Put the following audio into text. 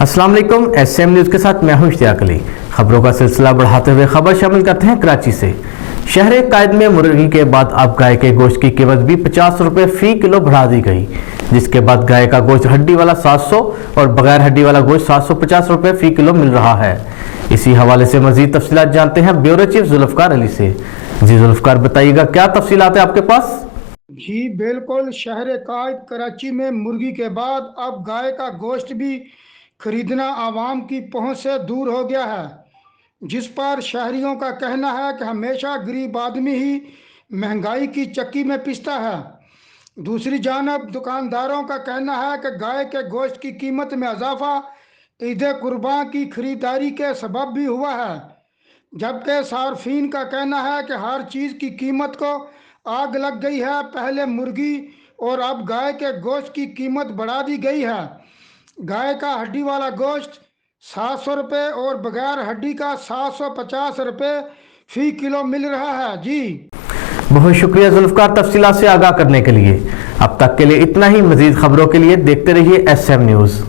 अस्सलाम वालेकुम। SM news के साथ मैं हूं इश्तियाक अली। खबरों का सिलसिला बढ़ाते हुए खबर शामिल करते हैं कराची से। शहर कायद में मुर्गी के बाद अब गाय के गोश्त की कीमत भी 50 रुपये फी किलो बढ़ा दी गई, जिसके बाद गाय का गोश्त हड्डी वाला 700 और बगैर हड्डी वाला गोश्त 750 रुपये फी किलो मिल रहा है। इसी हवाले से मजीद तफसीलात जानते हैं ब्यूरो चीफ जुल्फकार अली से। जी जुल्फकार, बताइएगा क्या तफसीलात है आपके पास? जी बिल्कुल, शहर कायद कराची में मुर्गी के बाद अब गाय का गोश्त भी खरीदना आवाम की पहुंच से दूर हो गया है, जिस पर शहरियों का कहना है कि हमेशा गरीब आदमी ही महंगाई की चक्की में पिसता है। दूसरी जानब दुकानदारों का कहना है कि गाय के गोश्त की कीमत में इजाफा ईद कुर्बान की खरीदारी के सबब भी हुआ है, जबकि सार्फिन का कहना है कि हर चीज़ की कीमत को आग लग गई है। पहले मुर्गी और अब गाय के गोश्त की कीमत बढ़ा दी गई है। गाय का हड्डी वाला गोश्त 700 रुपये और बगैर हड्डी का 750 रुपये फी किलो मिल रहा है। जी बहुत शुक्रिया जुल्फकार तफसीलात से आगाह करने के लिए। अब तक के लिए इतना ही। मजीद खबरों के लिए देखते रहिए SM न्यूज़।